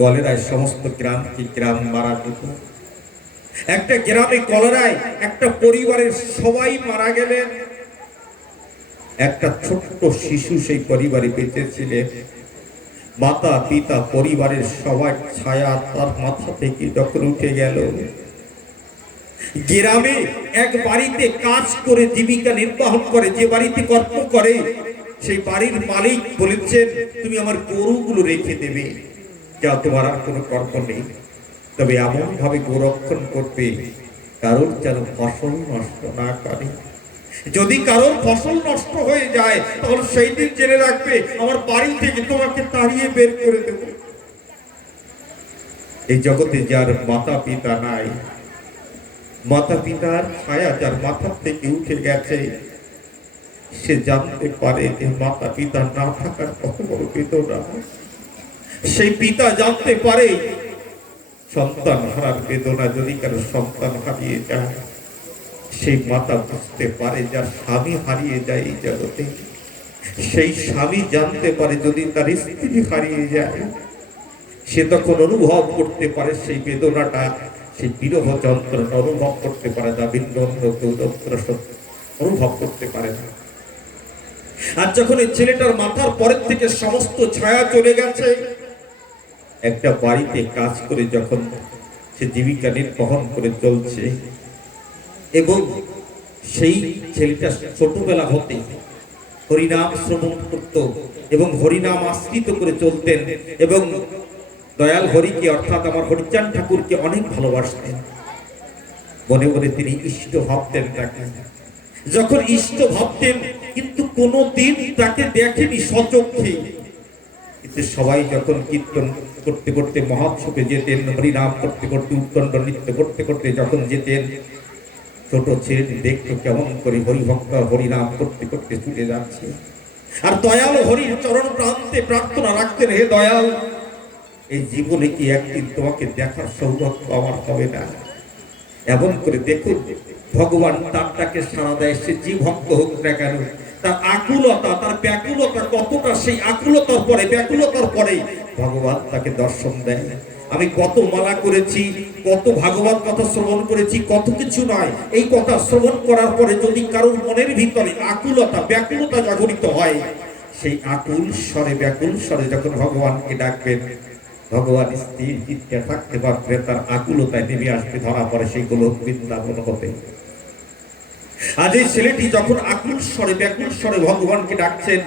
কলেরায় সমস্ত গ্রাম মারা যেত। একটা গ্রামে কলেরায় একটা পরিবারের সবাই মারা গেলেন, একটা ছোট্ট শিশু সেই পরিবারে বেঁচে ছিলেন। মাতা পিতা পরিবারের সবার ছায়া তার মাথা থেকে যখন উঠে গেল, গ্রামে এক বাড়িতে কাজ করে জীবিকা নির্বাহ করে, যে বাড়িতে কর্ম করে, সেই বাড়ির মালিক বলেছেন, তুমি আমার গরুগুলো রেখে দেবে, যা তোমার আর কোনো কর্ম নেই, তবে এমন ভাবে গোরক্ষণ করবে কারোর যেন ফসল নষ্ট না করে। যদি কারোর ফসল নষ্ট হয়ে যায় তাহলে সেই দিন জেনে রাখবে আমার বাড়ি থেকে তোমাকে তাড়িয়ে বের করে দেব। এই জগতে যার মাতা পিতা নাই, মাতা পিতার ছায়া যার মাথা থেকে উঠে গেছে, সে জানতে পারে যে মাতা পিতা না থাকার কত বড় বেদনা। সেই পিতা জানতে পারে সন্তান হারার বেদনা। যদি কারো সন্তান হারিয়ে যায়, সেই মাতা বুঝতে পারে যার স্বামী হারিয়ে যায় এই জগতে, সেই স্বামী জানতে পারে যদি তার স্ত্রী হারিয়ে যায়, সে তখন অনুভব করতে পারে সেই বেদনাটা, সেই বিরহ যন্ত্রণা অনুভব করতে পারে না, ভিন্ন অন্য কেউ অনুভব করতে পারে না। আর যখন এই ছেলেটার মাথার পরের থেকে সমস্ত ছায়া চলে গেছে, একটা বাড়িতে কাজ করে যখন সে জীবিকা নির্বাহন করে চলছে, এবং সেই ছেলেটা ছোটবেলা হতে হরিনাম শ্রবণ করত এবং হরিনাম আশ্রিত করে চলতেন, এবং দয়াল হরিকে অর্থাৎ আমার হরিচাঁদ ঠাকুরকে অনেক ভালোবাসতেন। মনে মনে তিনি ইষ্ট ভাবতেন তাকে। যখন ইষ্ট ভাবতেন, কিন্তু কোনোদিন তাকে দেখেনি সচক্ষে, কিন্তু সবাই যখন কীর্তন করতে করতে মহোৎসবে যেতেন, হরিনাম করতে করতে উৎকণ্ঠ নৃত্য করতে করতে যখন যেতেন, ছোট ছেলে দেখতো কেমন করে হরিভক্ত হরিনাম করতে করতে ছুটে যাচ্ছে। আর দয়াল হরির চরণ প্রান্তে প্রার্থনা রাখতেন, হে দয়াল, এই জীবনে কি একদিন তোমাকে দেখার সৌভাগ্য আমার হবে না? এমন করে দেখুন ভগবান তার ডাকে সাড়া দেয়, সে যে ভক্ত হোক না কেন, তার আকুলতা, তার ব্যাকুলতা কতটা, সেই আকুলতার পরে ব্যাকুলতার পরে ভগবান তাকে দর্শন দেয়। আমি কত মালা করেছি, কত ভাগবত কথা শ্রবণ করেছি, কত কিছু নয়, এই কথা শ্রবণ করার পরে যদি কারোর মনের ভিতরে আকুলতা ব্যাকুলতা জাগরিত হয়, সেই আকুল স্বরে ব্যাকুল স্বরে যখন ভগবানকে ডাকবেন, ভগবান স্থির চিত্তে থাকতে পারবে, তার আকুলতায় নেমে আসবে, ধরা পড়ে সেই গোলক বৃন্দাবন হতে। আজ এই ছেলেটি যখন আকুল স্বরে ব্যাকুল স্বরে ভগবানকে ডাকছেন,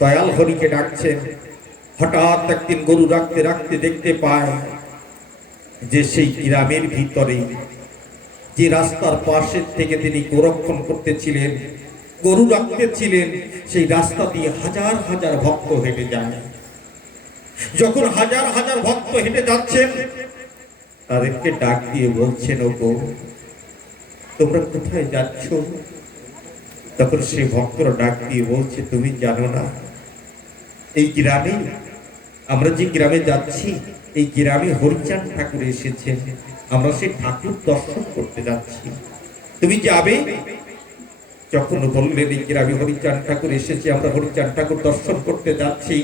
দয়াল হরিকে ডাকছেন, হঠাৎ একদিন গরু রাখতে রাখতে দেখতে পায় যে সেই গ্রামের ভিতরে যে রাস্তার পাশে থেকে তিনি গোরক্ষণ করতেছিলেন, গরু রাখতেছিলেন, সেই রাস্তা দিয়ে হাজার হাজার ভক্ত হেঁটে যায়। যখন হাজার হাজার ভক্ত হেঁটে যাচ্ছেন, তাদেরকে ডাক দিয়ে বলছেন, ও গো, তোমরা কোথায় যাচ্ছ? তখন সেই ভক্তরা ডাক দিয়ে বলছে, তুমি জানো না এই গ্রামে, আমরা যে গ্রামে যাচ্ছি, এই গ্রামে হরিচাঁদ ঠাকুর এসেছেন, আমরা সেই ঠাকুর দর্শন করতে যাচ্ছি, তুমি যাবে? যখন বললেন এই গ্রামে হরিচাঁদ ঠাকুর এসেছে, আমরা হরিচাঁদ ঠাকুর দর্শন করতে যাচ্ছি,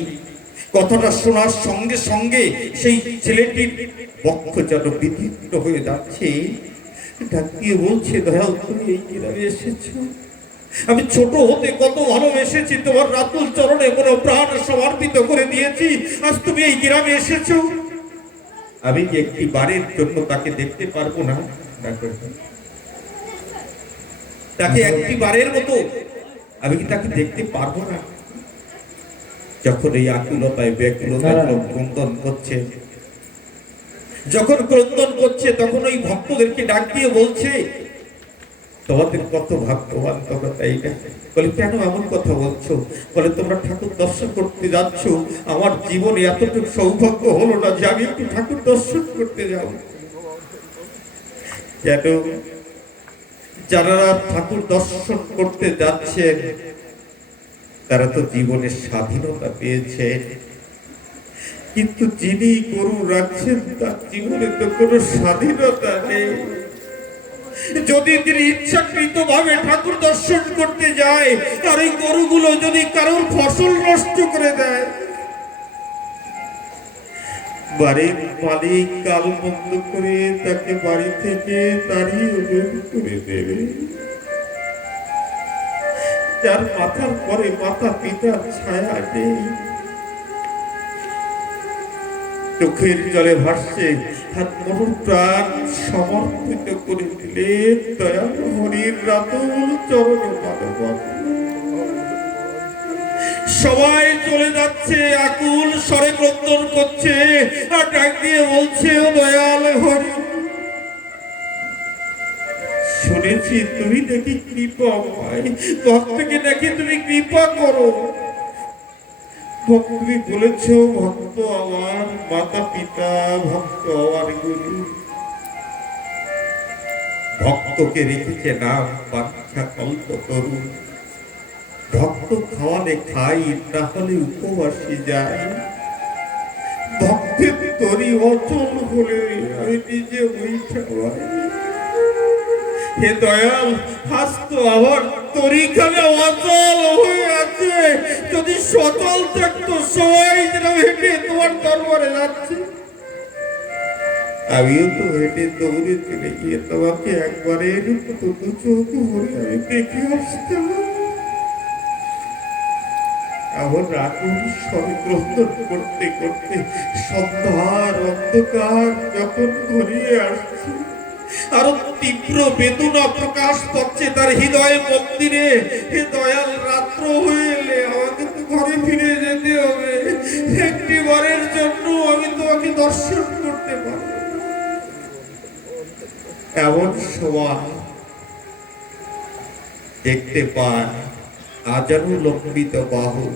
কথাটা শোনার সঙ্গে সঙ্গে সেই ছেলেটির বক্ষ যেন বিদীর্ণ হয়ে যাচ্ছে। ডাক দিয়ে বলছে, দয়াল, তুমি এই গ্রামে এসেছো, আমি ছোট হতে কত ভালোবেসেছি, তোমার রাতুল চরণে কোনো প্রাণ সমর্পিত করে দিয়েছি, আজ তুমি এই গ্রামে এসেছো, আমি কি একটি বারের জন্য তাকে দেখতে পারবো না? তাকে একটি বারের মতো আমি কি তাকে দেখতে পারবো না? যখন এই আকুলতায় ব্যাকুলতায় ক্রন্দন করছে, যখন ক্রন্দন করছে, তখন ওই ভক্তদেরকে ডাক দিয়ে বলছে, তোমাদের কত ভাগ্যবান তোমরা, তাই না? বলে, কেন এমন কথা বলছো? বলে, তোমরা ঠাকুর দর্শন করতে যাচ্ছ, আমার জীবনে এতটুকু সৌভাগ্য হলো না যে আমি একটু ঠাকুর দর্শন করতে যাব। কেন? যারা ঠাকুর দর্শন করতে যাচ্ছেন তারা তো জীবনের স্বাধীনতা পেয়েছে, কিন্তু যিনি গরু রাখছেন তার জীবনে তো কোনো স্বাধীনতা নেই। যদি তিনি ইচ্ছাকৃত ভাবে ঠাকুর দর্শন করতে যায়, আর এই গরুগুলো যদি কারোর ফসল নষ্ট করে দেয়, বাড়ির মালিক কাল বন্ধ করে তাকে বাড়ি থেকে তাড়িয়ে বের করে দেবে। যার মাথার পরে মাতা পিতার ছায়া নেই, চোখের জলে ভাসছে, হাত মন প্রাণ সমর্পিত করে দিলে দয়াল হরির রাতুল চরণ মানবত। সবাই চলে যাচ্ছে, আকুল স্বরে ক্রন্দন করছে আর ডাক দিয়ে বলছে, ও দয়াল হরি, শুনেছি তুমি নাকি কৃপাময়, ভক্তকে নাকি তুমি কৃপা করো। তুমি বলেছ ভক্ত আমার মাতা পিতা, ভক্ত আমার গুরু। ভক্তকে রেখেছে নাম বাঞ্ছা কল্প তরু। ভক্ত খাওয়ালে খাই, না হলে উপবাসী যায়। ভক্তের তরি অচল হলে আমি নিজে বৈঠা পাই। হে দয়াল, হাসত আমার তরিখানে অচল হয়ে আছে। যদি সচল থাকতো সবাই যেন হেঁটে তোমার দরবারে যাচ্ছে, আমিও তো হেঁটে দৌড়ে চলে গিয়ে তোমাকে একবারের মতো দু চোখ ভরে আমি দেখে আসতাম। এমন রাতুল স্বরে ক্রন্দন করতে করতে সন্ধ্যার অন্ধকার যখন ঘনিয়ে আসছে, আরো তীব্র বেদনা প্রকাশ পাচ্ছে তার হৃদয় মন্দিরে। হে দয়াল, রাত্র হয়ে এলে আমাকে তো ঘরে ফিরে যেতে হবে। একটি বারের জন্য আমি তোমাকে দর্শন করতে পারব। এমন সময় দেখতে পান আজানু লম্বিত বাহু,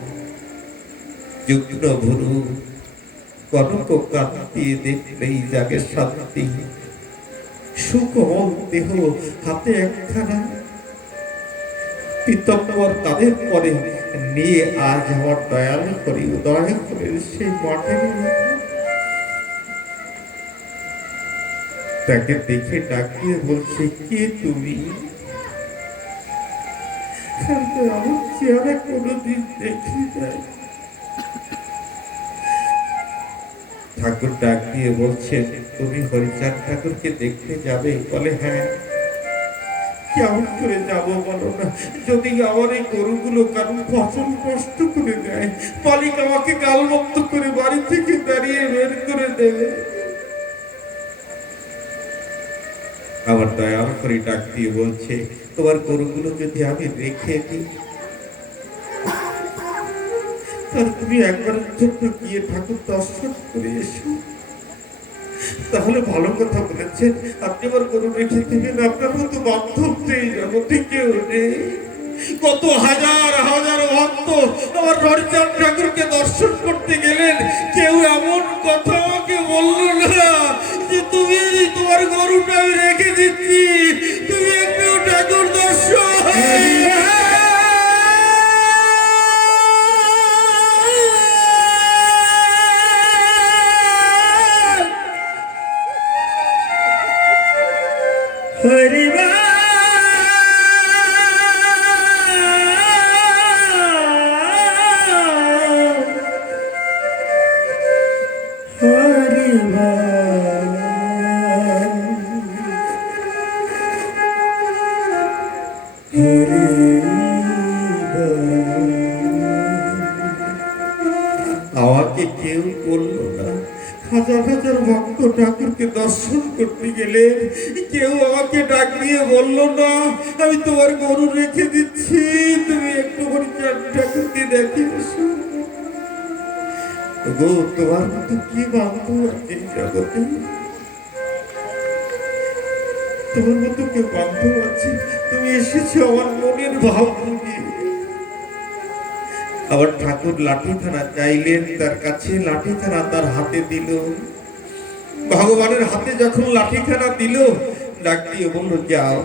যুগ্ন ভুরু, কনক কান্তি দেখলেই জাগে শান্তি। সুকোমল দেহ, হাতে একখানা পীতম্বর তাদের পরে নিয়ে আজ আমার দয়াল করে উদয় করে সেই মাঠের তাকে দেখে ডাকিয়ে বলছে, কে তুমি? আমার চেহারা কোনোদিন দেখি যায়। ঠাকুর ডাক দিয়ে বলছেন, তুমি হরিচাঁদ ঠাকুরকে দেখতে যাবে? বলে, হ্যাঁ। কেমন করে যাবো বলো না? যদি আমার এই গরুগুলো কারণ ফসল নষ্ট করে দেয়, মালিক আমাকে গালমুক্ত করে বাড়ি থেকে দাঁড়িয়ে বের করে দেবে। আমার দয়াল করে ডাক দিয়ে বলছে, তোমার গরুগুলো যদি আমি রেখে দিই, তাহলে তুমি একবারের জন্য গিয়ে ঠাকুর দর্শন করে এসো। তাহলে ভালো কথা বলেছেন, আপনি আমার গরু রেখে দিবেন, আপনার মতো বান্ধব নেই জগতে কেউ নেই। কত হাজার হাজার ভক্ত আমার হরিচাঁদ ঠাকুরকে দর্শন করতে গেলেন, কেউ এমন কথা আমাকে বলল না যে তুমি তোমার গরুটা আমি রেখে দিচ্ছি, তুমি একটু ঠাকুর দর্শন। হরিবা হরিবা আমাকে কেউ বললো না। হাজার হাজার ভক্ত ঠাকুরকে দর্শন করতে গেলেন, কেউ আমাকে ডাক দিয়ে বললো না আমি তোমার গরু রেখে দিচ্ছি, তুমি একটু হরিচাঁদ ঠাকুরকে দেখে এসো। গো, তোমার মতো কি বান্ধব আছে জগতে? তোমার মতো কেউ বান্ধব আছে? তুমি এসেছো আমার মনের ভাব নিয়ে। আবার ঠাকুর লাঠিখানা চাইলেন, তার কাছে লাঠিখানা তার হাতে দিল। ভগবানের হাতে যখন লাঠিখানা দিল, ডাক দিয়ে বলল, যাও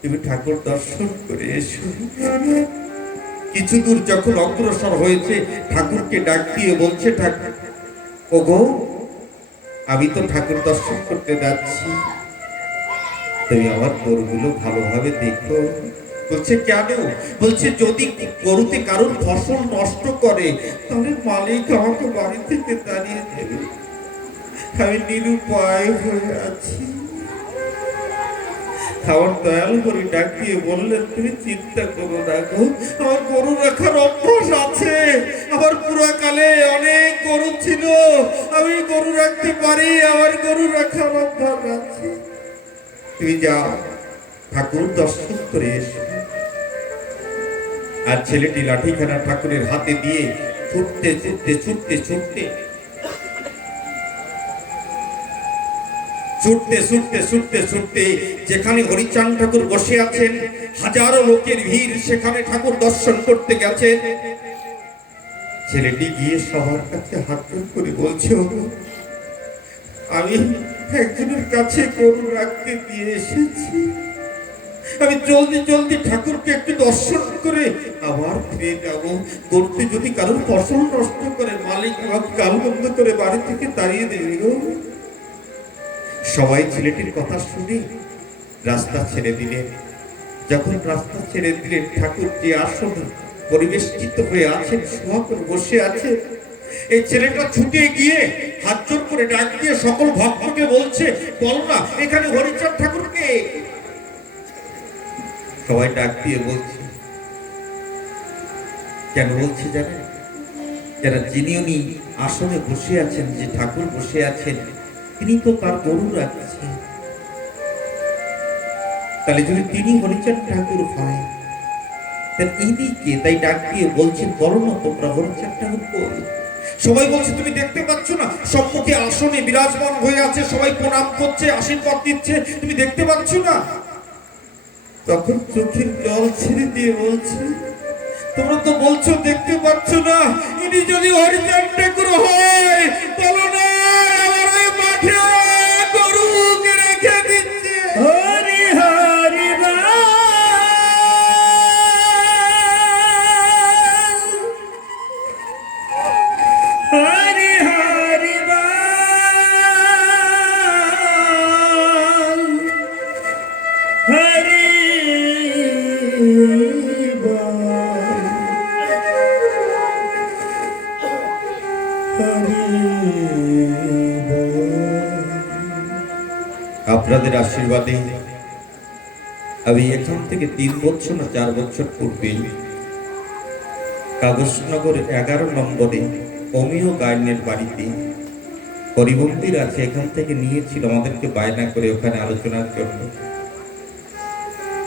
তুমি ঠাকুর দর্শন করে এসো। কিছু দূর যখন অগ্রসর হয়েছে, ঠাকুরকে ডাক দিয়ে বলছে, ঠাকুর, ওগো, আমি তো ঠাকুর দর্শন করতে যাচ্ছি, তুমি আমার গরুগুলো ভালোভাবে দেখো। বলছে, কেন? বলছে, যদি গরুতে কারোর ফসল নষ্ট করে, তাহলে মালিক আমাকে বাড়ি থেকে তাড়িয়ে দেবে। আমি নিরুপায় হয়ে আছি। আমার দয়াল করে ডাক দিয়ে বললেন, তুমি চিন্তা করো না গো, আমার গরু রাখার অভ্যাস আছে। আমার পুরাকালে অনেক গরু ছিল, আমি গরু রাখতে পারি, আমার গরু রাখার অভ্যাস আছে। তুই যাও, ঠাকুর দর্শন করে এসো। আর ছেলেটি লাঠিখানা ঠাকুরের হাতে দিয়ে ছুটতে ছুটতে ছুটতে ছুটতে ছুটতে ছুটতে ছুটতে ছুটতে যেখানে হরিচাঁদ ঠাকুর বসে আছেন, হাজারো লোকের ভিড়, সেখানে ঠাকুর দর্শন করতে গেছেন। ছেলেটি গিয়ে সবার কাছে হাত জোড় করে বলছে, আমি একজনের কাছে গরু রাখতে দিয়ে এসেছি, আমি জলদি জলদি ঠাকুরকে একটু দর্শন করে আবার ফিরে যাব। গরুতে যদি কারোর ফসল নষ্ট করে, মালিক আমাকে গালবন্ধ করে বাড়ি থেকে তাড়িয়ে দেবে গো। সবাই ছেলেটির কথা শুনে রাস্তা ছেড়ে দিলেন। যখন রাস্তা ছেড়ে দিলেন, ঠাকুর যে আসন পরিবেষ্টিত হয়ে আছেন, শোয়া করে বসে আছে, এই ছেলেটা ছুটে গিয়ে হাত জোড় করে ডাক দিয়ে সকল ভক্তকে বলছে, বল না এখানে হরিচাঁদ ঠাকুরকে। সবাই ডাক দিয়ে বলছে, কেন বলছে জানেন? যারা যিনি উনি আসনে বসে আছেন, যে ঠাকুর বসে আছেন, তিনি তো তার গরু রাখছেন। তাহলে যদি তিনি হরিচাঁদ ঠাকুর হয়, ইনিকে তাই ডাক দিয়ে বলছেন, বলো না তোমরা হরিচাঁদ ঠাকুর কই? সবাই বলছে, তুমি দেখতে পাচ্ছ না সম্মুখে আসনে বিরাজমান হয়ে আছে, সবাই প্রণাম করছে, আশীর্বাদ দিচ্ছে, তুমি দেখতে পাচ্ছ না? তখন চোখের জল ছেড়ে দিয়ে বলছে, তোমরা তো বলছো দেখতে পাচ্ছ না, ইনি যদি হরিচাঁদ ঠাকুর হয়, বলো না আমার ওই মাঠে গরুকে রেখে দিচ্ছে। হরি হরি হরি হরি হরি আপনাদের আশীর্বাদে আমি এখান থেকে 3 বছর না 4 বছর পূর্বে কাগজনগর 11 নম্বরে অমিয় গায়নের বাড়িতে হরিমন্দির আছে, এখান থেকে নিয়েছিল আমাদেরকে বায়না করে ওখানে আলোচনার জন্য।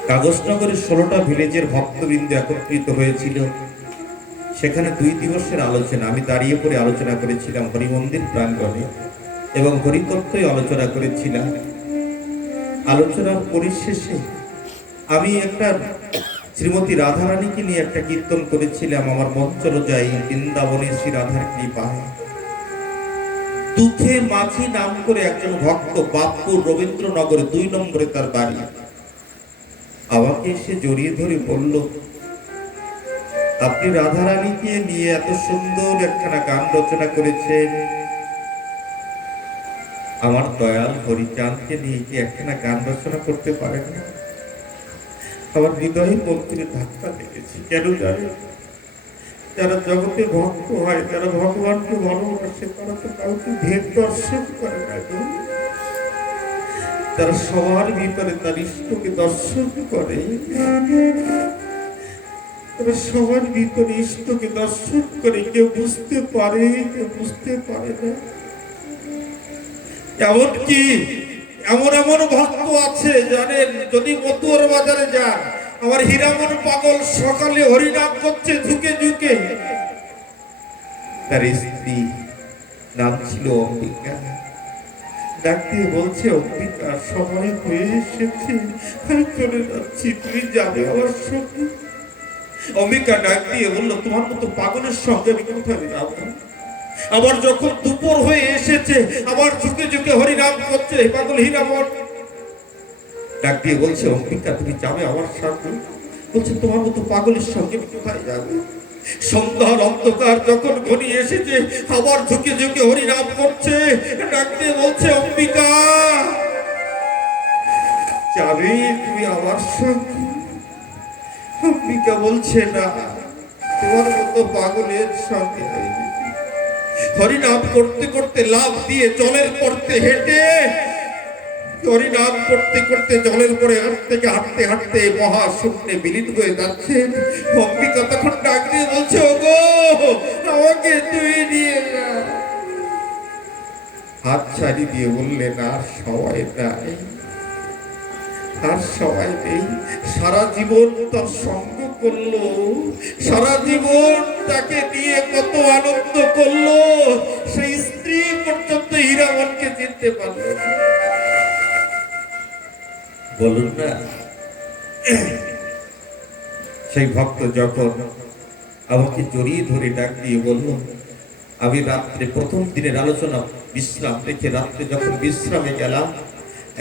কাগজনগরের 16টা ভিলেজের ভক্তবৃন্দ একত্রিত হয়েছিল, সেখানে 2 দিবসের আলোচনা। আমি দাঁড়িয়ে পড়ে আলোচনা করেছিলাম হরিমন্দির প্রাঙ্গণে এবং হরিতত্ত্বই আলোচনা করেছিলাম। আলোচনার পরিশেষে আমি একটা শ্রীমতী রাধারানীকে নিয়ে একটা কীর্তন করেছিলাম, আমার মঞ্চল যাই বৃন্দাবনে শ্রী রাধার কৃপায়। দুঃখে মাঝি নাম করে একজন ভক্ত, বাদপুর রবীন্দ্রনগরে 2 নম্বরে তার বাড়ি, আমাকে এসে জড়িয়ে ধরে বলল, আপনি রাধারানীকে নিয়ে এত সুন্দর একখানা গান রচনা করেছেন, আমার দয়াল হরিচাঁদকে নিয়ে কি একখানা গান রচনা করতে পারেন না? আমার হৃদয়ে মন্দিরে ধাক্কা লেগেছে। কেন জানে? যারা জগতে ভক্ত হয়, যারা ভগবানকে ভালোবাসে, তারা তো কাউকে ভেদ দর্শন করে না, তারা সবার ভিতরে তার ইষ্টকে দর্শন করে। তারা সবার ভিতরে ইষ্টকে দর্শন করে, কেউ বুঝতে পারে, কেউ বুঝতে পারে না। এমনকি এমন এমন ভক্ত আছে জানেন, যদি মতুয়ার বাজারে যান, আমার হীরামন পাগল সকালে হরিনাম করছে ঝুঁকে ঝুঁকে, তার স্ত্রী নাম ছিল অম্বিকা, ডাক দিয়ে বলছে, অম্বিকা সময় হয়ে এসেছে, আমি চলে যাচ্ছি, তুমি যাবে আমার সঙ্গে। অম্বিকা ডাক দিয়ে বললো, তোমার মতো পাগলের সঙ্গে আমি কোথায় যাবো? আবার যখন দুপুর হয়ে এসেছে, আবার ঝুঁকে ঝুঁকে হরিনাম করছে পাগল হীরামন। ডাক দিয়ে বলছে, অম্বিকা তুমি যাবে আমার সঙ্গে? বলছে, তোমার মতো পাগলের সঙ্গে কোথায় যাবে? সন্ধ্যার অন্ধকার যখন ঘনিয়ে এসেছে, আবার ঝুঁকে ঝুঁকে হরিনাম করছে। ডাক দিয়ে বলছে, অম্বিকা যাবে তুমি আমার সঙ্গে? অম্বিকা বলছে, না, তোমার মতো পাগলের সঙ্গে হরিনাম করতে করতে লাফ দিয়ে জলের পড়তে হেঁটে, হরিনাম করতে করতে জলের পরে থেকে হাঁটতে হাঁটতে মহাশূন্যে বিলীন হয়ে যাচ্ছে। অম্বিকা তখন ডাক দিয়ে বলছে, ওগো আমাকে তুই নিয়ে যা। হাত ছাড়ি দিয়ে বললেন, আর সবাই নাই, আর সবাই নেই। সারা জীবন তার সঙ্গ করলো, সারা জীবন তাকে নিয়ে কত আনন্দ করলো, সেই স্ত্রী পর্যন্ত হীরামনকে চিনতে পারলো না। বলুন না, সেই ভক্ত যখন আমাকে জড়িয়ে ধরে ডাক দিয়ে বলল, আমি রাত্রে প্রথম দিনের আলোচনা বিশ্রাম রেখে রাত্রে যখন বিশ্রামে গেলাম,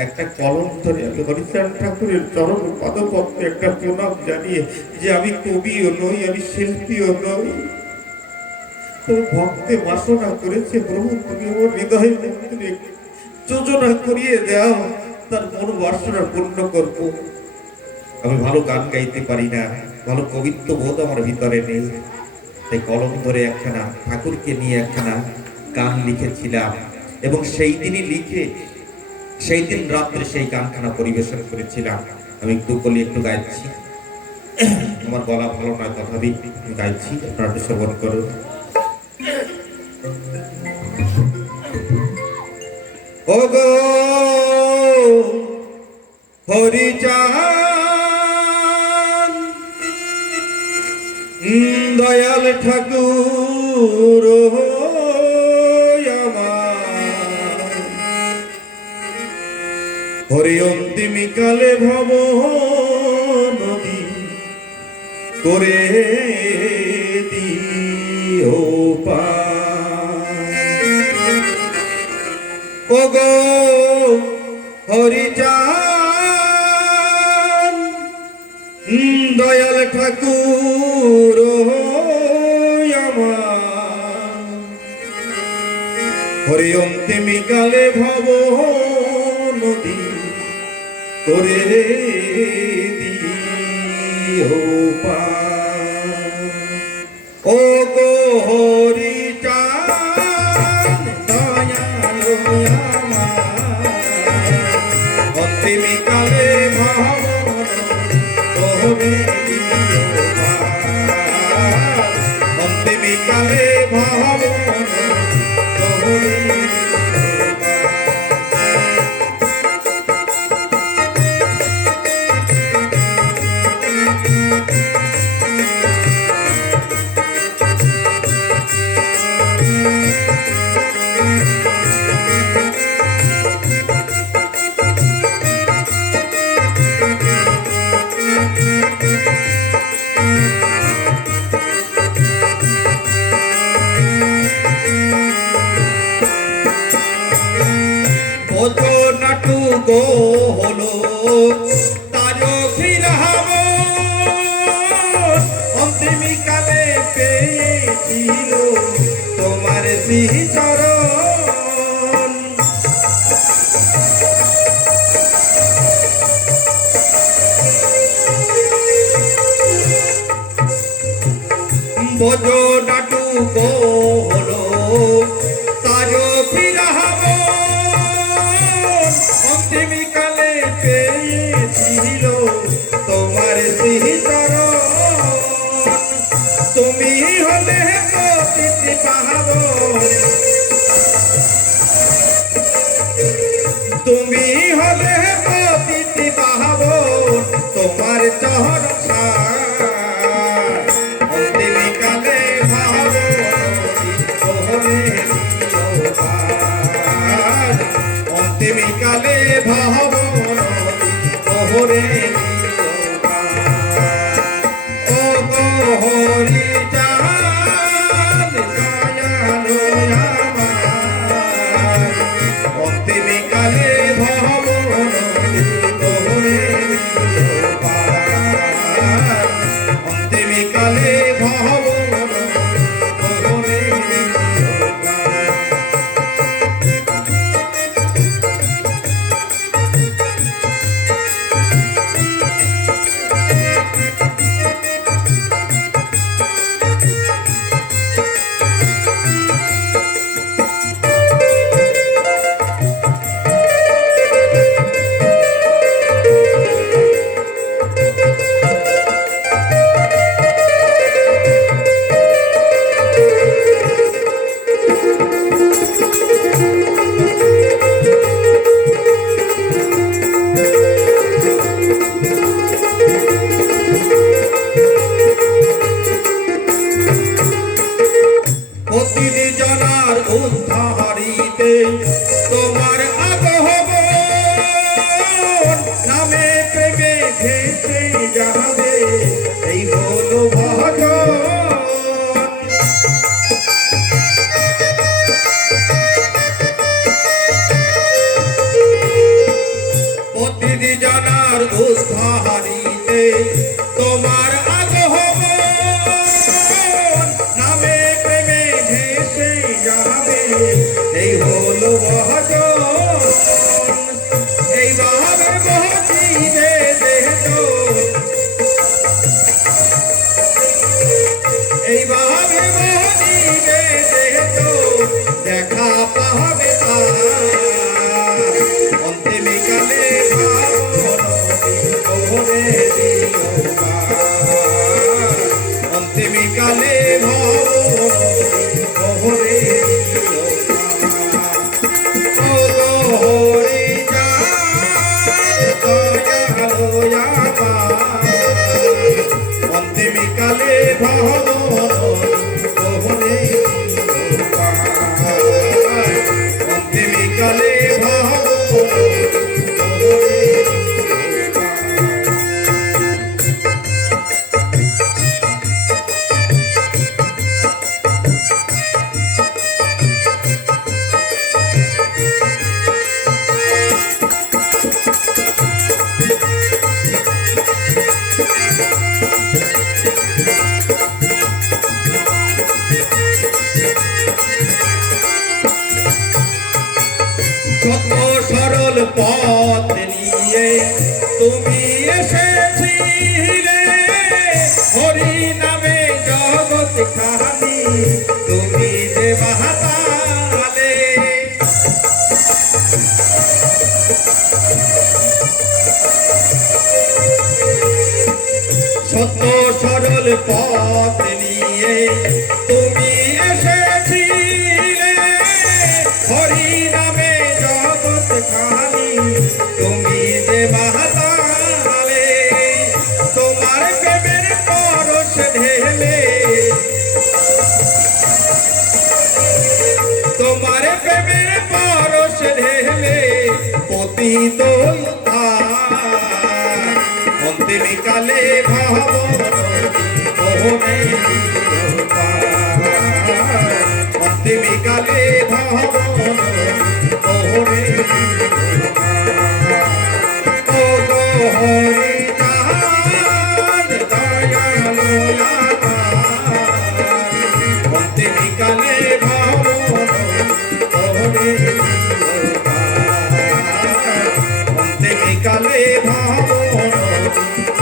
একটা কলম ধরে আমি হরিচাঁদ ঠাকুরের চরণ পদপদ্মে একটা প্রণাম জানিয়ে যে আমি কবিও নই, আমি শিল্পীও নই, তো ভক্তে বাসনা করেছে, প্রভু তুমি আমার হৃদয় মন্দিরে যোজনা করিয়ে দাও, তার মন বাসনা পূর্ণ করব। আমি ভালো গান গাইতে পারি না, ভালো কবিত্ব বোধ আমার ভিতরে নেই, তাই কলম ধরে একখানা ঠাকুরকে নিয়ে একখানা গান লিখেছিলাম এবং সেই দিনই লিখে সেই দিন রাত্রে সেই গানখানা পরিবেশন করেছিলাম। আমি দুকলি একটু গাইছি, আমার গলা ভালো নয় তথাপি গাইছি, আপনারা একটু শ্রবণ করুন। ওগো হরিচাঁদ দয়াল ঠাকুর আমার, হরি অন্তিমী কালে ভব নদী করে দিও পার। ওগো হরিচাঁদ দয়াল ঠাকুর আমার, হরি অন্তিমী কালে ভব নদী করে দিও পার। ওগো হরিচাঁদ দয়াল আমার, অন্তিমী কালে ভব নদী করে দিও পার। অন্তিমী কালে ভব নদী করে নাটু গো হলো তার ফিরাব, অন্তিমী কালে পেয়েছিল তোমার শ্রীচরণ। বজ নাটু গো হলো তার ফিরাব, অন্তিমী কালে পেয়েছিল তোমার শ্রীচরণ। তুমি হলে প্রতিটি পাহাড়, তুমি হলে প্রতিটি পাহাড়, তোমার চরণ অন্তিমী কালে ভাব করে দিও পার। অন্তিমী কালে ভাব করে দিও পার। ওগো হরিচাঁদ দয়াল আমার, অন্তিমী কালে ভাব করে দিও পার। অন্তিমী কালে ভাব করে দিও পার। ভেসে যাবে এই হলো ভজন। প্রতিটি জানার উদ্ধারিতে তোমার আগমন, নামে প্রেমে ভেসে যাবে এই হলো ভজন। এইভাবে মহজিদে দেখো, এইভাবে মহজিদে দেখো দেখা পাবে তার। অন্তিমকালে ভবনে দিও পার, অন্তিমকালে ভবনে দিও পার। ও গো হরি দয়ালো আমার, অন্তিমকালে ভবনে দিও পার, অন্তিমকালে ভবনে দিও পার। সত্য সরল পথ নিয়ে তুমি এসেছিলে, হরি নামে জগৎ খানি তুমি যে বাহাতালে। সত্য সরল পথ নিয়ে তুমি এসেছিলে, হরি নামে জগৎ খানি তুমি যে বাহাতালে। তোমার প্রেমের পরশ ঢেলে, তোমার প্রেমের পরশ ঢেলে পতিত উদ্ধার। অন্তিমকালে ভবনে দিও পার, অন্তিমকালে ভবনে দিও পার। ও গো হরি দয়ালো আমার, অন্তিমকালে ভবনে দিও পার, অন্তিমকালে ভবনে দিও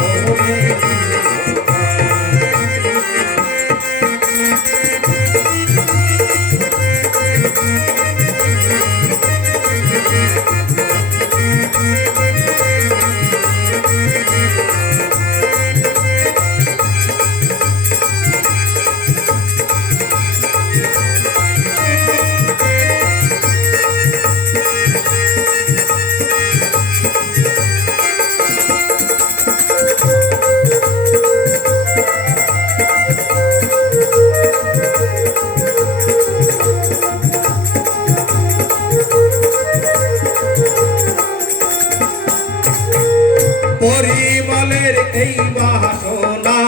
পরিমলের এই বাসনা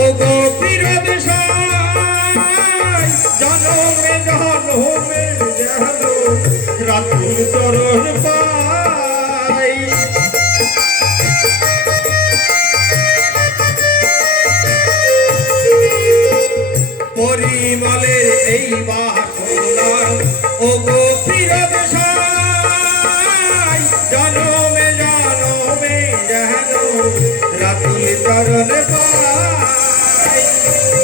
ও গো ফিরত সাই, জনমে জনমে যেন রাতুল চরণ পাই। পরিমলের এই বাসনা ও গো ফিরত সাই, জনমে জনমে যেন রাতুল চরণ পাই।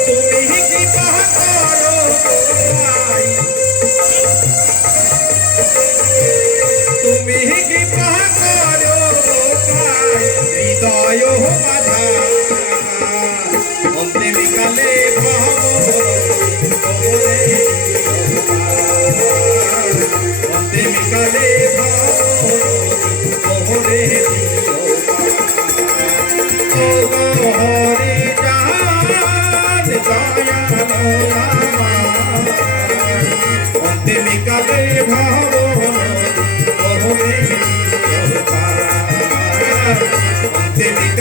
তুমি কৃপা করো ভাই, তুমি কৃপা করো ভাই, হৃদয় বাধা। অন্তিমকালে ভবনে দিও পার, অন্তিমকালে ভবনে দিও পার। ও গো হরি দয়ালো আমার, অন্তিমকালে ভবনে দিও পার, অন্তিমকালে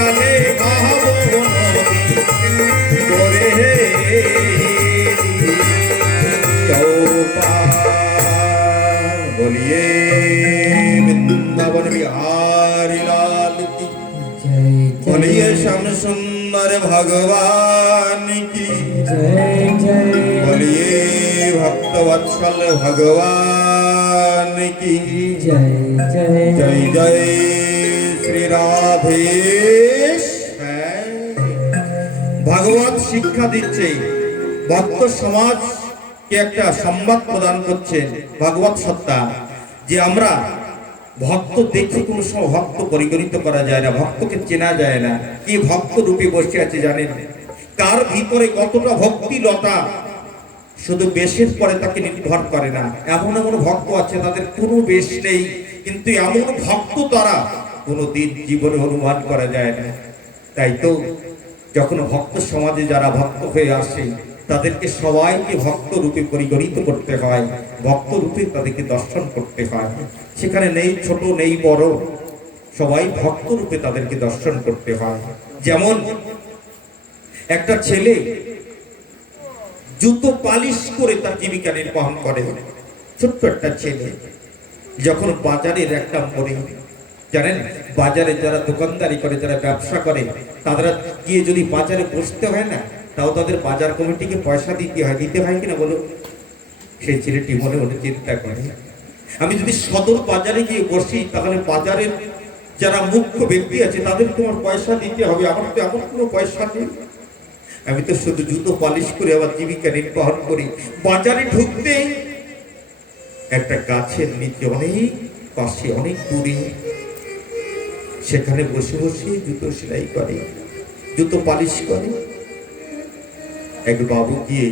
बोलिए श्याम सुंदर भगवान की, जय जय बोलिए भक्त वत्सल भगवान की, जय जय जय जय श्री राधेश। भगवत शिक्षा দিচ্ছে, ভক্ত সমাজকে একটা সংবাদ প্রদান করছে ভগবত সত্তা, যে আমরা ভক্ত দেখে কোনো সময় ভক্ত পরিগণিত করা যায় না, ভক্তকে চেনা যায় না। কি ভক্ত রূপে বসে আছে জানেন? কার ভিতরে কতটা ভক্তি লতা শুধু বেশের পরে তাকে নির্ভর করে না। এমন এমন ভক্ত আছে তাদের কোনো বেশ নেই, কিন্তু এমন ভক্ত তারা কোনো দিন জীবনে অনুমান করা যায় না। তাই তো যখন ভক্ত সমাজে যারা ভক্ত হয়ে আসে তাদেরকে সবাইকে ভক্ত রূপে পরিগণিত করতে হয়, ভক্ত রূপে তাদেরকে দর্শন করতে হয়। সেখানে নেই ছোট নেই বড়, সবাই ভক্ত রূপে তাদেরকে দর্শন করতে হয়। যেমন একটা ছেলে জুতো পালিশ করে তার জীবিকা নির্বাহ করে, ছোট্ট একটা ছেলে যখন বাজারের একটা মোড়ে, জানেন বাজারে যারা দোকানদারি করে, যারা ব্যবসা করে, তারা গিয়ে যদি বাজারে বসতে হয় না, তাও তাদের বাজার কমিটিকে পয়সা দিতে হয়, দিতে হয় কিনা বলো? সেই ছেলেটি মনে মনে চিন্তা করে, আমি যদি সদর বাজারে গিয়ে বসি তাহলে বাজারের যারা মুখ্য ব্যক্তি আছে তাদের তোমার পয়সা দিতে হবে, আমার তো এমন কোনো পয়সা নেই, আমি তো শুধু জুতো পালিশ করে আমার জীবিকা নির্বাহ করি। বাজারে ঢুকতে একটা গাছের নিচে অনেক পাশে অনেক দূরে সেখানে বসে বসে জুতো সেলাই করে, জুতো পালিশ করে। এক বাবু গিয়ে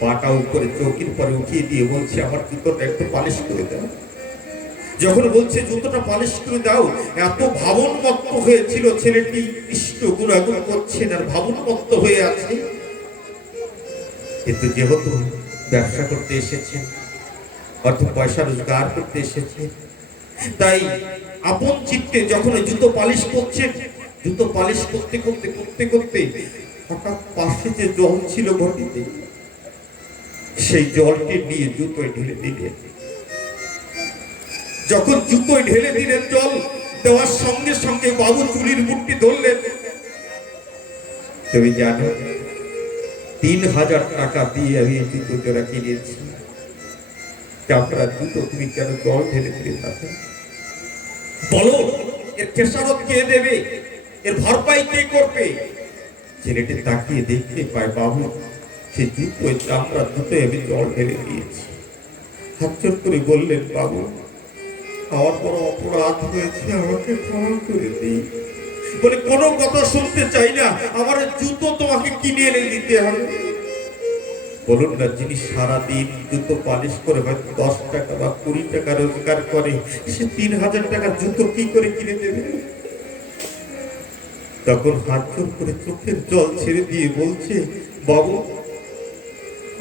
পাটা উপরে চৌকির পরে উঠিয়ে দিয়ে বলছে, আমার জুতোটা একটু পালিশ করে দাও। যখন বলছে জুতোটা পালিশ করে দাও, এত ভাবনমত্ত হয়েছিল ছেলেটি, ইষ্ট গুণাগুণ করছেন আর ভাবনমত্ত হয়ে আছে। কিন্তু যেহেতু ব্যবসা করতে এসেছে, অর্থ পয়সা রোজগার করতে এসেছে, তাই আপন চিত্তে যখন জুতো পালিশ করছে, জুতো পালিশ করতে করতে করতে করতে হঠাৎ পাশে যে জল ছিল ঘটিতে, সেই জলটি নিয়ে জুতোয় ঢেলে দিলেন। যখন জুতোয় ঢেলে দিলেন জল, দেওয়ার সঙ্গে সঙ্গে বাবু চুরির মুঠটি ধরলেন। তুমি জানো 3000 টাকা দিয়ে আমি এই জুতো জোড়া কিনেছি, চাপড়া জুতো তুমি কেন জল ঢেলে দিলে? তাকে বলো, এর খেসারত কে দেবে, এর ভরপাই কে করবে? ছেলেটি তাকিয়ে দেখতে পায় বাবু সে জুতোয়, চামড়া জুতোয় আমি জল ঢেলে দিয়েছি। হাত জোর করে বললেন, বাবু আমার বড় অপরাধ হয়েছে, আমাকে ক্ষমা করে দিই। বলে কোনো কথা শুনতে চাই না, আমার জুতো তোমাকে কিনে এনে দিতে হবে। বলুন না, যিনি সারাদিন জুতো পালিশ করে হয়তো 10 টাকা বা 20 টাকা রোজগার করে, সে 3000 টাকা জুতো কি করে কিনে দেবে? তখন হাত জোর করে চোখের জল ছেড়ে দিয়ে বলছে, বাবু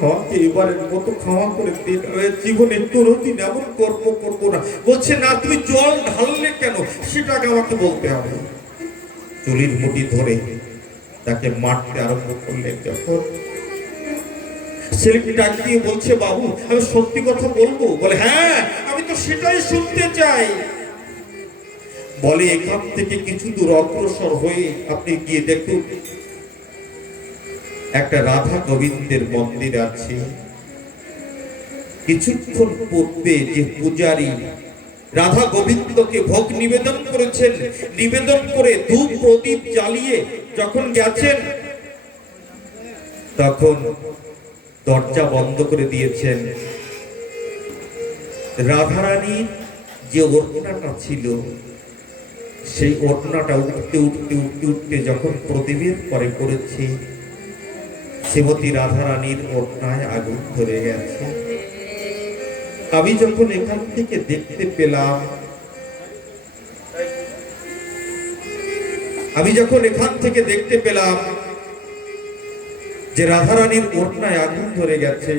আমাকে এবারের মতো ক্ষমা করে দিন, জীবনে কোনোদিন এমন কর্ম করবো না। বলছে, না তুমি জল ঢাললে কেন সেটাকে আমাকে বলতে হবে। চুলির মুঠি ধরে তাকে মারতে আরম্ভ করলেন। যখন ছেলেটি ডাক দিয়ে বলছে, বাবু আমি সত্যি কথা বলবো? বলে, হ্যাঁ আমি তো সেটাই শুনতে চাই। বলে, এখান থেকে কিছু দূর অগ্রসর হয়ে আপনি গিয়ে দেখুন, একটা রাধা গোবিন্দের মন্দির আছে। কিছুক্ষণ পূর্বে যে পূজারী রাধা গোবিন্দকে ভোগ নিবেদন করেছেন, নিবেদন করে ধূপ প্রদীপ জ্বালিয়ে যখন গেছেন, তখন দরজা বন্ধ করে দিয়েছেন। রাধারানীর যে ওড়নাটা ছিল, সেই ওড়নাটা উঠতে উঠতে উঠতে উঠতে যখন প্রদীপের পরে পড়েছে, শ্রীমতী রাধারানীর ওড়নায় আগুন ধরে গেছে। আমি যখন এখান থেকে দেখতে পেলাম, যে রাধারানীর ওড়নায় আগুন ধরে গেছে,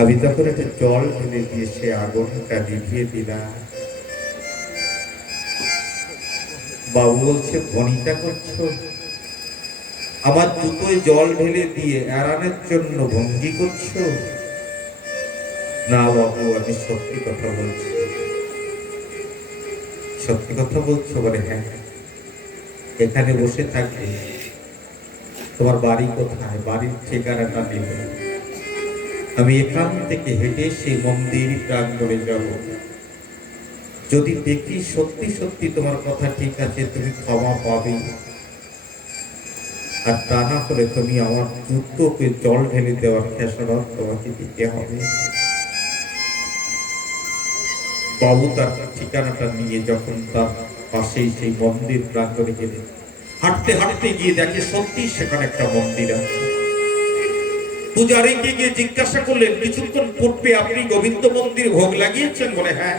আমি তখন একটা জল ঢেলে দিয়ে সে আগুনটা নিভিয়ে দিলাম। বাবু বলছে, ভনিতা করছো? আমার জুতোয় জল ঢেলে দিয়ে এড়ানোর জন্য ভঙ্গি করছো? না বাবু, আমি সত্যি কথা বলছি। সত্যি কথা বলছো? বলে হ্যাঁ। এখানে বসে থাকবে। তোমার বাড়ি কোথায়? বাড়ির ঠিকানাটা দেবে। আমি এখান থেকে হেঁটে সেই মন্দির প্রাঙ্গণে যাব। যদি দেখি সত্যি সত্যি তোমার কথা ঠিক আছে, তুমি ক্ষমা পাবে। আর তা না হলে তুমি আমার জুতোকে জল ঢেলে দেওয়ার খেসারত তোমাকে দিতে হবে। বাবু তার ঠিকানাটা নিয়ে যখন তার পাশেই সেই মন্দির প্রাঙ্গণে গেলেন, হাঁটতে হাঁটতে গিয়ে দেখে সত্যি সেখানে একটা মন্দির আছে। পূজারীকে গিয়ে জিজ্ঞাসা করলেন, কিছুক্ষণ পূর্বে আপনি গোবিন্দ মন্দির ভোগ লাগিয়েছেন? বলে হ্যাঁ।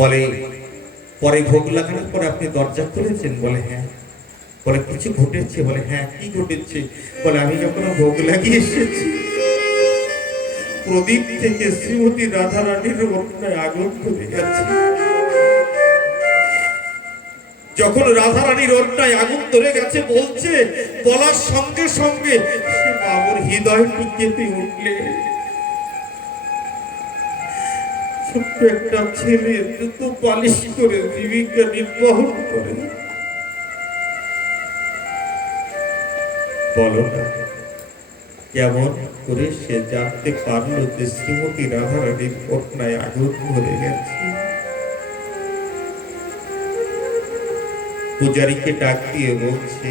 বলে পরে ভোগ লাগানোর পরে আপনি দরজা খুলেছেন? বলে হ্যাঁ। বলে কিছু ঘটেছে? বলে হ্যাঁ। কি ঘটেছে? বলে আমি যখন ভোগ লাগিয়ে এসেছি, প্রদীপ থেকে শ্রীমতী রাধারানীর ওড়নায় আগুন ধরে গেছে। যখন রাধারানীর ওড়নায় আগুন ধরে গেছে বলছে, বলার সঙ্গে সঙ্গে সে বাবুর হৃদয়টি কেঁপে উঠলে। ছোট্ট একটা ছেলে জুতো পালিশ করে জীবিকা নির্বাহ করে, বলো না কেমন করে সে জানতে পারলো যে শ্রীমতী রাধারানীর ওড়নায় আগুন ধরে গেছে? পূজারীকে ডাক দিয়ে বলছে,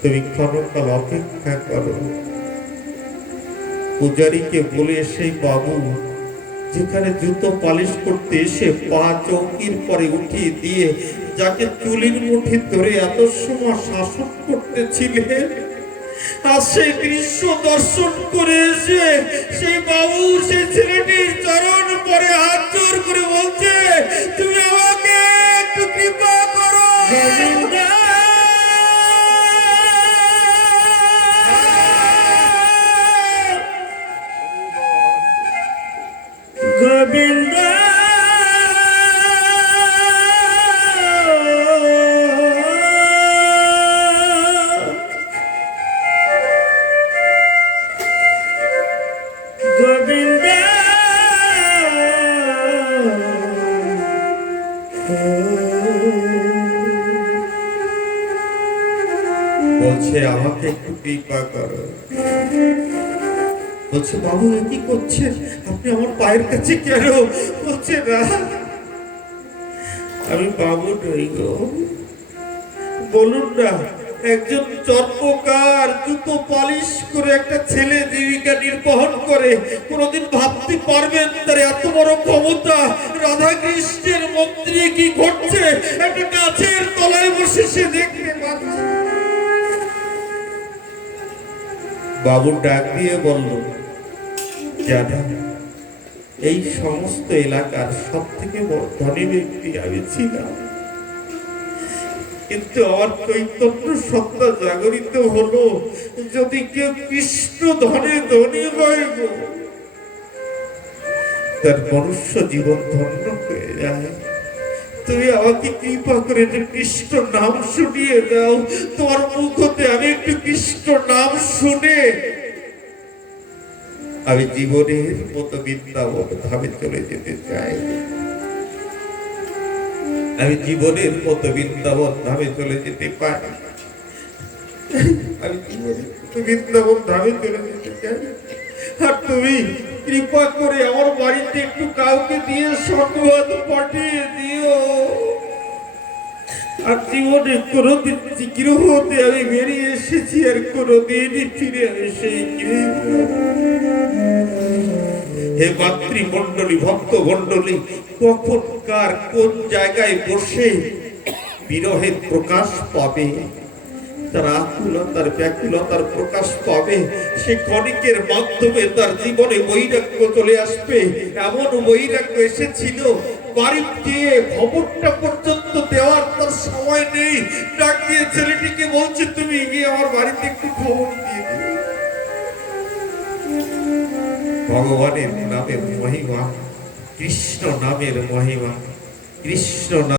তুমি ক্ষণকাল অপেক্ষা করো। পূজারীকে বলে সেই বাবু যেখানে জুতো পালিশ করতে এসে পা চৌকির পরে উঠিয়ে দিয়ে যাকে চুলির মুঠি ধরে এত সময় শাসন করতেছিলেন, আর সেই দৃশ্য দর্শন করে এসে সেই বাবু সেই ছেলেটির চরণ পরে হাত জোর করে বলছে, তুমি আমাকে একটু কৃপা করো। গোবিন্দ গোবিন্দ বলছে আমাকে একটু কৃপা করো। বলছে বাবু এ কি করছেন আপনি আমার পায়ের কাছে কেন? বলছে না আমি বাবু নই গো। বলুন না, একজন চর্মকার জুতো পালিশ করে একটা ছেলে জীবিকা নির্বাহন করে, কোনদিন ভাবতে পারবেন তার এত বড় ক্ষমতা? রাধা কৃষ্ণের মন্দিরে কি ঘটছে একটা গাছের তলায় বসে সে দেখতে পাচ্ছে। বাবু ডাক দিয়ে বলল, জানা এই সমস্ত এলাকার সব থেকে বড় ধনী ব্যক্তি আমি ছিলাম, কিন্তু আমার চৈতন্য সত্তা জাগরিত হলো, যদি কেউ কৃষ্ণ ধনে ধনী হয় গো, তার মনুষ্য জীবন ধন্য হয়ে যায়। তুমি আমাকে কৃপা করে কৃষ্ণ নাম শুনিয়ে দাও। তোমার মুখ হতে আমি একটু কৃষ্ণ নাম শুনে আমি জীবনের মতো বৃন্দাবন ধামে চলে যেতে চাই। আমি জীবনের মতো বৃন্দাবন ধামে চলে যেতে পারি। আমি জীবনের মতো বৃন্দাবন ধামে চলে যেতে চাই। আর তুমি কৃপা করে আমার বাড়িতে একটু কাউকে দিয়ে সংবাদ পাঠিয়ে দিও। আর জীবনে কোনোদিন গৃহ হতে আমি বেরিয়ে এসেছি, আর কোনোদিনই ফিরে আমি সেই গৃহে। হে মাতৃমণ্ডলী, ভক্ত মণ্ডলী, কখন কার কোন জায়গায় বসে বিরহের প্রকাশ পাবে, তার আকুলতার ব্যাকুলতার প্রকাশ পাবে, সে ক্ষণিকের মাধ্যমে তার জীবনে বৈরাগ্য চলে আসবে। এমন বৈরাগ্য এসেছিল বাড়িতে খবরটা পর্যন্ত দেওয়ার তার সময় নেই। ডাক দিয়ে ছেলেটিকে বলছে, তুমি গিয়ে আমার বাড়িতে একটু খবর দিয়ে দিও। ভগবানের নামের মহিমা, কৃষ্ণ নামের মহিমা, কৃষ্ণ